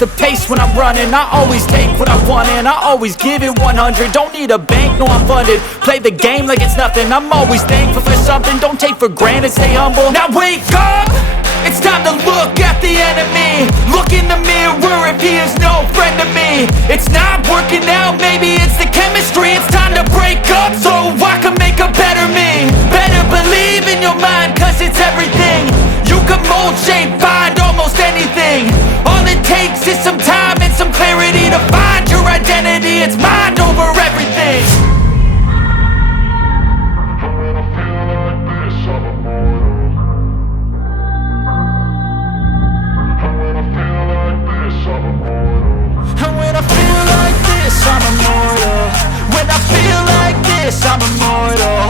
the pace when I'm running. I always take what I want and I always give it 100. Don't need a bank, no I'm funded. Play the game like it's nothing. I'm always thankful for something. Don't take for granted, stay humble. Now wake up! It's time to look at the enemy. Look in the mirror if he is no friend to me. It's not working out, maybe it's the chemistry. It's time to break up so I can make a better me. Better believe in your mind, cause it's everything. You can mold, shape, find almost anything. All it takes is some time and some clarity to find your identity. It's mind over everything. And when I feel like this, I'm immortal. When I feel like this, I'm immortal.